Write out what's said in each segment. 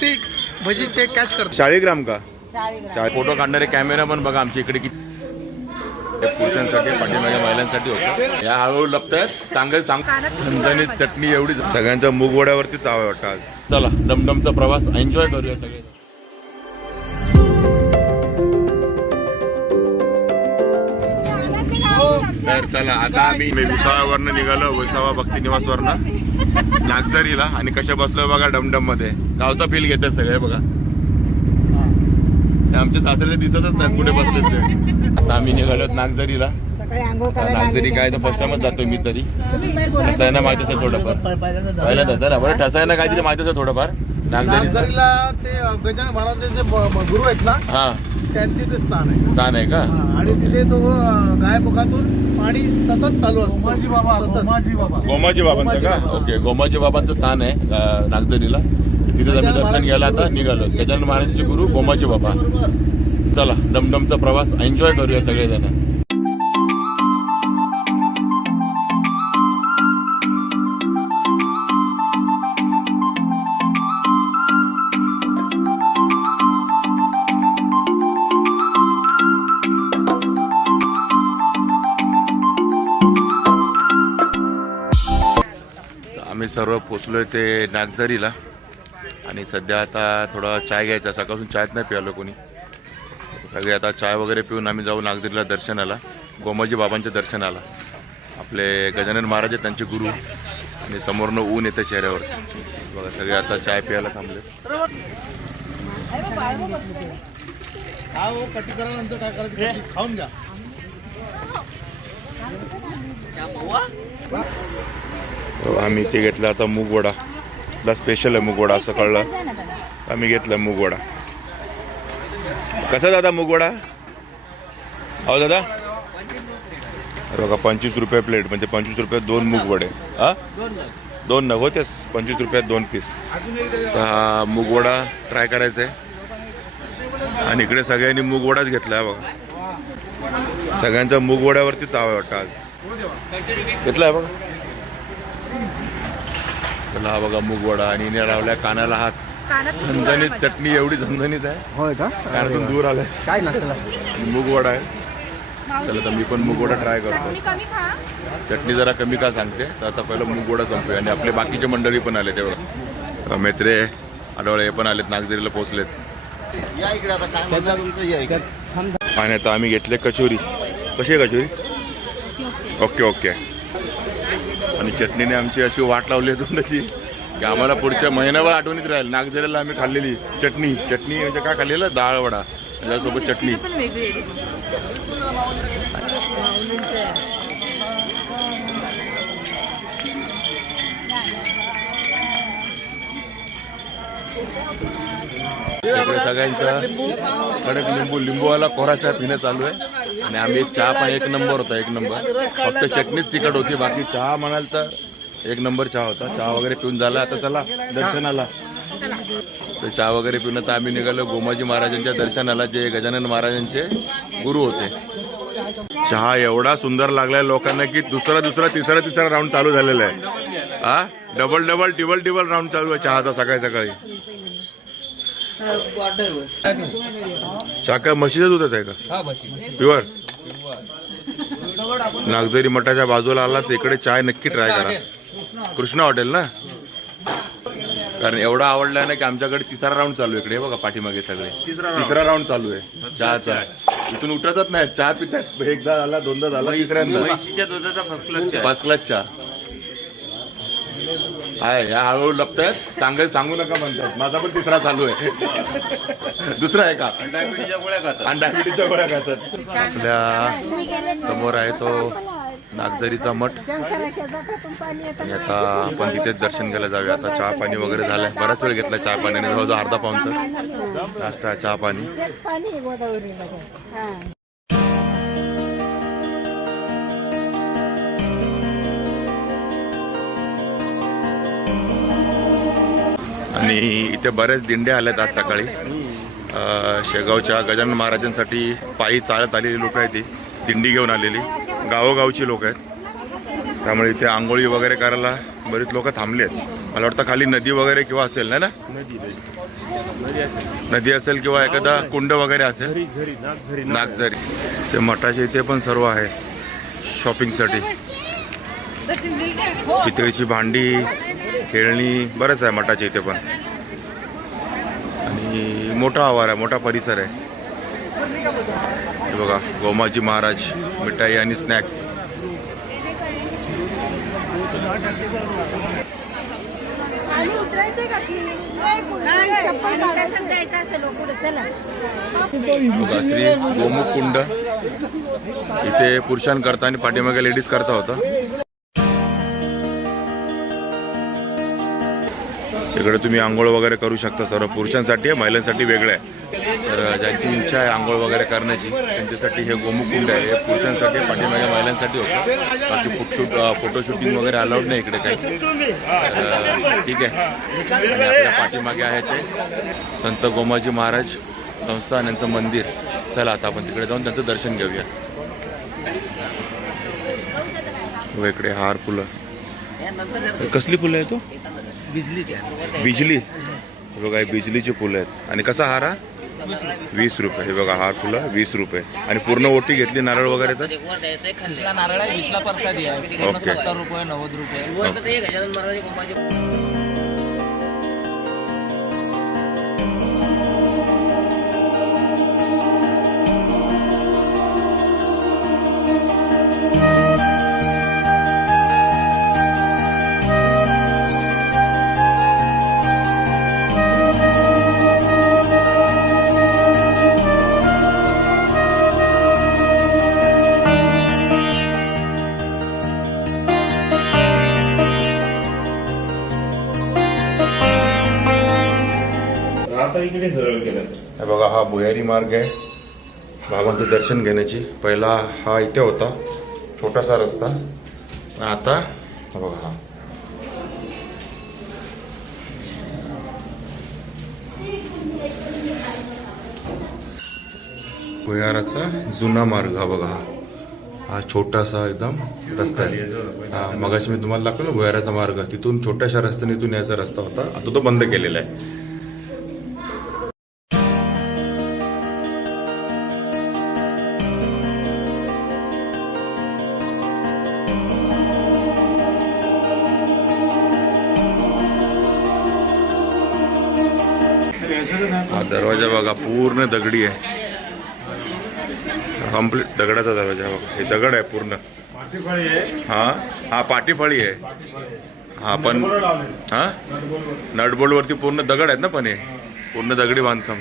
ते भजी ते कॅच करतो शाळीग्राम का? शाळेग्राम चार फोटो काढणारे कॅमेरा पण बघा आमच्या इकडे किती हे पुरुषांसाठी पाठीमागे महिलांसाठी होतं. या हळूहळू लपतायत. चांगलं सांग झणझणीत चटणी एवढी सगळ्यांच्या मूग वड्यावरती ताव वाटतं आज. चला डमडमचा प्रवास. एन्जॉय करूया सगळे. तर चला आता आम्ही विसाव्यावरनं निघालो विसावा भक्ती निवासवरनं नागझरीला आणि कशा बसलो बघा डमडममध्ये गावचा फील घेतात सगळे बघा. आमच्या सासरे दिसतच नाही कुठे बसले ते. आता आम्ही निघालो नागझरीला. नागझरी काय तर फर्स्ट टाइमच जातो मी तरी. ठसायला माहिती असेल थोडंफार. पहिल्यांदा बरं ठसायला काय तिथे माहिती असेल थोडंफार? नागझरीला ते गजानन महाराजांचे ब- गुरु आहेत ना हा. त्यांचे ते स्थान आहे. स्थान आहे का? हा, आणि तिथे तो अं, गायमुखातून पाणी सतत चालू असतं. सतत. गोमाजी बाबांचं का? ओके गोमाजी बाबांचं स्थान आहे अं, नागझरीला. तिथे आम्ही दर्शन घ्यायला आता निघालो. गजानन महाराजांचे गुरु गोमाजी बाबा. बरोबर. चला डमडमचा प्रवास. एन्जॉय करूया सगळेजण. सर्व पोचलोय ते नागझरीला. आणि सध्या आता थोडा चाय घ्यायचा. सकाळपासून चायच नाही प्यालो कोणी. सगळे आता चाय वगैरे पिऊन आम्ही जाऊ नागझरीला दर्शनाला. गोमाजी बाबांच्या दर्शनाला. आपले गजानन महाराज आहेत त्यांचे गुरु. आणि समोरनं ऊन येतं चेहऱ्यावर. बघा सगळे आता चाय प्यायला थांबले हा खाऊन घ्या. आम्ही ते घेतलं आता मुगवडा. आपला स्पेशल आहे मूगवडा असं कळलं. आम्ही घेतलं मूगवडा. कसा दादा मूगवडा? हो दादा? बघा पंचवीस रुपये प्लेट म्हणजे पंचवीस रुपयात दोन मूग वडे हा? दोन नग होतेच पंचवीस रुपयात दोन पीस तर हा मूगवडा ट्राय करायचा आहे आणि इकडे सगळ्यांनी मुगवडाच घेतला आहे बघा. सगळ्यांचा मूगवड्यावरती ताव आहे वाटतं आज. घेतलाय बघा. चला हा बघा मूगवडा आणि इने लावलाय कानाला हात झणझणीत चटणी एवढी झणझणीत आहे. होय का? कानातून दूर आलाय. काय नसलं आणि मूगवडा आहे. चला तर मी पण मूगवडा ट्राय करतो चटणी जरा कमी का सांगते? तर आता पहिलं मूगवडा संपूया आणि आपले बाकीचे मंडळी पण आले तेव्हा मेत्रे आडवळे हे पण आलेत नागझरीला पोहोचलेत. या इकडे आता काय म्हणता तुमचं? या इकडे. आणि आता आम्ही घेतले कचोरी. कशी आहे कचोरी? Okay okay. आणि चटणीने आमची अशी वाट लावली आहे तोंडाची. की आम्हाला पुढच्या महिन्याभर आठवणीत राहील. नागझरीला आम्ही खाल्लेली चटणी. चटणी म्हणजे काय खाल्लेलं? डाळ वडा. त्याच्यासोबत चटणी. सगळ्यांचा कडक लिंबू. लिंबूवाला कोरा चहा पिणं चालू आहे. आणि आम्ही चहा पण एक नंबर होता एक नंबर. फक्त चटणीच तिखट होती बाकी चहा म्हणाल तर एक नंबर चहा होता. चहा वगैरे पिऊन झाला आता चला दर्शनाला. तर चहा वगैरे पिऊन आता आम्ही निघालो गोमाजी महाराजांच्या दर्शनाला जे गजानन महाराजांचे गुरु होते. चहा एवढा सुंदर लागलाय लोकांना की दुसरा दुसरा तिसरा तिसरा राऊंड चालू झालेला आहे. हा? Double double triple triple round चालू आहे चहाचा सकाळी सकाळी. काय म्हशीचं दूध आहे का? प्युअर. नागझरी मठाच्या बाजूला आला तर इकडे चाय नक्की ट्राय करा. कृष्णा हॉटेल ना? कारण एवढा आवडला ना की आमच्याकडे तिसरा राऊंड चालू आहे इकडे हे बघा पाठीमागे सगळे. तिसरा राऊंड. चालू आहे. चहाचा. इथून उठतच नाही. चहा पितात एकदा झाला दोनदा झाला तिसऱ्यांदा. फर्स्ट क्लास चहा. आहे या हळूहळू लपतायत चांगलं सांगू नका म्हणतात. माझा पण तिसरा चालू आहे. दुसरा आहे का? आणि गोळ्या खातात. आपल्यासमोर आहे तो नागझरीचा मठ. पाणी आणि आता आपण तिथेच दर्शन घ्यायला जाऊया. आता चहा पाणी वगैरे झालंय. बराच वेळ घेतला चहा पाण्याने. जवळजवळ अर्धा पाऊन तास. नाश्ता चहा पाणी. आणि इथे बऱ्याच दिंड्या आल्यात आज सकाळी. शेगावच्या गजानन महाराजांसाठी पायी चालत आलेली लोक आहेत ती. दिंडी घेऊन आलेली. गावोगावची लोक आहेत. त्यामुळे इथे आंघोळी वगैरे करायला बरीच लोक थांबली आहेत. मला वाटतं खाली नदी वगैरे किंवा असेल ना ना? नदी असेल. किंवा एखादा कुंड वगैरे असेल. नागझरी ते मठाच्या इथे पण सर्व आहे. शॉपिंगसाठी पितळीची भांडी खेळणी बरंच आहे मठाच्या इथे पण. आणि मोठा आवार आहे मोठा परिसर आहे. हे बघा गोमाजी महाराज मिठाई आणि स्नॅक्स श्री गोमुख कुंड इथे पुरुषांकरता आणि पाठीमागे लेडीज करता होता. इकडे तुम्ही आंघोळ वगैरे करू शकता सर्व पुरुषांसाठी आहे महिलांसाठी वेगळं आहे. तर ज्यांची इच्छा आहे आंघोळ वगैरे करण्याची त्यांच्यासाठी हे गोमुकुंड आहे. हे पुरुषांसाठी पाठीमागे महिलांसाठी होतं. बाकी फोटोशूट फोटो शूटिंग वगैरे अलाउड नाही इकडे काही. ठीक आहे. आणि आपल्या पाठीमागे आहे ते संत गोमाजी महाराज संस्थान यांचं मंदिर. चला आता आपण तिकडे जाऊन त्यांचं दर्शन घेऊया. हो, इकडे हार फुलं. कसली फुलं आहे तो? बिजली? हे बघा हे बिजलीची फुलं आहेत. आणि कसा हार हा? वीस रुपये. हे बघा हार फुलं वीस रुपये. आणि पूर्ण ओटी घेतली नारळ वगैरे तर? नारळ आहे वीसला प्रसादी आहे. ओके. सत्तर रुपये नव्वद रुपये. हा भुयारी मार्ग आहे बाबांचं दर्शन घेण्याची. पहिला हा इथे होता छोटासा रस्ता. आता बघा हा. भुयाराचा जुना मार्ग हा बघा हा. हा छोटासा एकदम रस्ता आहे. हा मगाशी मी तुम्हाला दाखवलं ना भुयाराचा मार्ग. तिथून छोट्याशा रस्त्याने इथून यायचा रस्ता होता. आता तो बंद केलेला आहे. हा दरवाजा बघा पूर्ण दगडी आहे. कंप्लीट दगडाचा दरवाजा बघा. हे दगड आहे पूर्ण. हा हा पाटीफळी आहे. हा पण हा? नटबोल्ट वरती पूर्ण दगड आहेत ना पण हे? पूर्ण दगडी बांधकाम.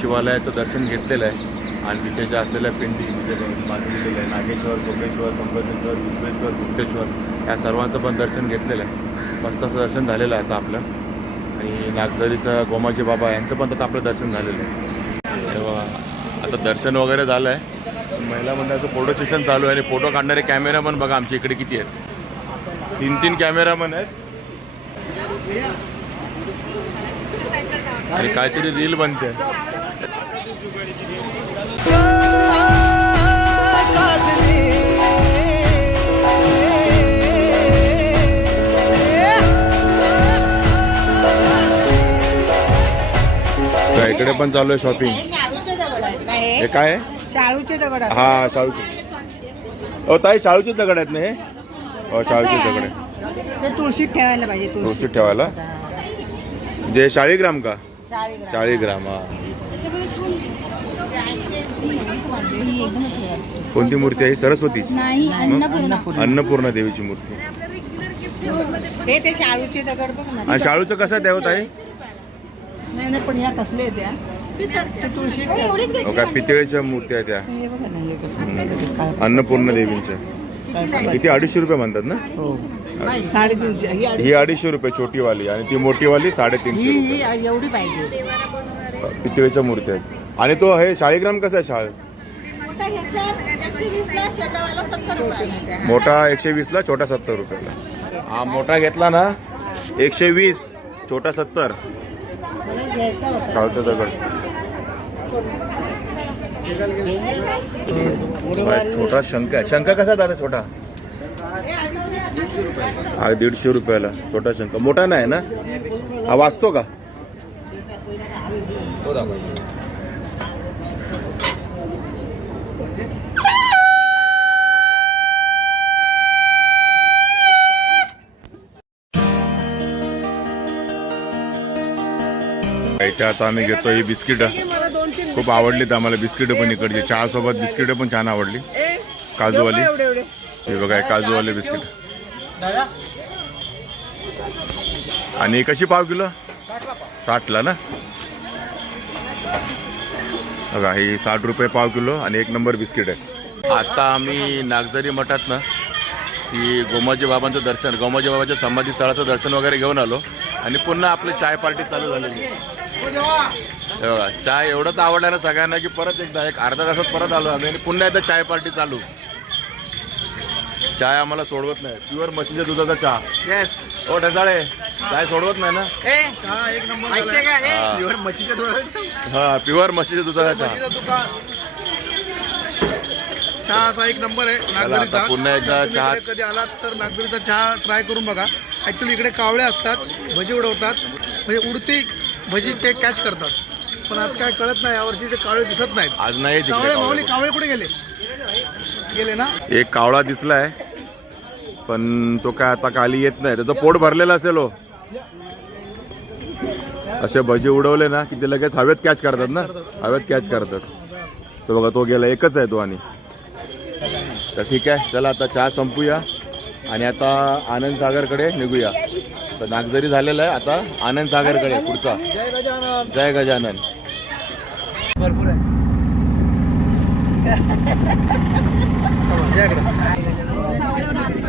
शिवालयाचं दर्शन घेतलेलं आहे. आणि तिथे ज्या असलेल्या पिंडी तिथे बांधलेलं आहे. नागेश्वर सोमेश्वर त्र्यंबकेश्वर विश्वेश्वर गुप्तेश्वर या सर्वांचं पण दर्शन घेतलेलं आहे. मस्त असं दर्शन झालेलं आहे आता आपलं. आणि नागझरीचं गोमाजी बाबा यांचं पण आता आपलं दर्शन झालेलं आहे. तेव्हा आता दर्शन वगैरे झालं आहे महिला मंडळाचं फोटो सेशन चालू आहे आणि फोटो काढणारे कॅमेरा पण बघा आमच्या इकडे किती आहेत. तीन तीन कॅमेरामन आहेत. आणि काहीतरी रील बनते. इकडे पण चालू आहे शॉपिंग हे काय? शाळूचे दगड. हा शाळूचे. ओ ताई शाळूचे दगड आहेत ना हे? हो शाळूचे दगड आहे ते तुळशीत ठेवायला पाहिजे तुळशीत. ठेवायला? जे शाळीग्राम का? शाळी शाळीग्राम हा. कोणती मूर्ती आहे? सरस्वतीची. नाही अन्नपूर्णा. अन्नपूर्णा देवीची मूर्ती. शाळूचे दगड बघ ना. आणि शाळूचं कसं आहे देवत आहे हो काय पितळेच्या मूर्त्या आहेत त्या. अन्नपूर्ण देवींच्या. किती अडीचशे रुपये म्हणतात ना? हो. साडेतीनशे. ही अडीच- ही अडीचशे रुपये छोटीवाली आणि ती मोठीवाली साडेतीनशे ही रुपये. ही एवढी पाहिजे. पितळेच्या मूर्त्या आहेत. आणि तो हे शाळीग्राम कसा आहे शाळ? मोठा एकशे वीस ला छोटा सत्तर रुपयाला हा मोठा घेतला ना? एकशे वीस छोटा सत्तर. शाळचा दगड. छोटा शंका आहे. शंका कसा दादा छोटा? हा दीडशे रुपयाला. छोटा शंका मोठा नाही ना? हा वाचतो का? इथे आता आम्ही घेतो ही बिस्किट. खूप आवडलीत आम्हाला बिस्किट पण इकडची. चहा सोबत बिस्किट पण छान आवडली. काजूवाली. हे बघा काजूवाले बिस्किट. आणि कशी पाव किलो? साठला ना? बघा ही साठ रुपये पाव किलो आणि एक नंबर बिस्किट आहे. आता आम्ही नागझरी मठात ना ती गोमाजी बाबांचं दर्शन गोमाजी बाबाच्या समाधी स्थळाचं दर्शन वगैरे घेऊन आलो. आणि पुन्हा आपली चाय पार्टी चालू झालेली हे बघा चाय एवढंच आवडलं ना सगळ्यांना की परत एकदा एक अर्धा तासात परत आलो आम्ही आणि पुन्हा एकदा चाय पार्टी चालू. चाय आम्हाला सोडवत नाही. प्युअर म्हशीच्या दुधाचा चहा. येस ओ ढसाळे चाय सोडवत नाही ना? चहा एक नंबर झालाय. हा. प्युअर मच्छीच्या दुधाचा हा प्युअर म्हशीच्या दुधाचा चहा. चहा असा एक नंबर आहे. नागझरीचा पुन्हा एकदा तुम्ही चहा इकडे कधी आलात तर नागझरीचा चहा ट्राय करून बघा. ऍक्च्युली इकडे कावळे असतात भजी उडवतात. म्हणजे उडती भजी ते कॅच करतात. पण आज काय कळत नाही यावर्षी ते कावळे दिसत नाहीत. आज नाही तिकडे कावळे माऊली कावळे. कावळे कुठे गेले? गेले ना? एक कावळा दिसलाय. पण तो काय आता खाली येत नाही. त्याचं पोट भरलेलं असेल हो. असे भजी उडवले ना की ते लगेच हवेत कॅच करतात ना? हवेत कॅच करतात. तो बघा तो गेला एकच आहे तो आणि. तर ठीक आहे चला आता चहा संपूया. आणि आता आनंद सागरकडे निघूया. तर नागझरी झालेला आहे आता आनंद सागरकडे पुढचा. जय गजानन जय गजानन. भरपूर आहे.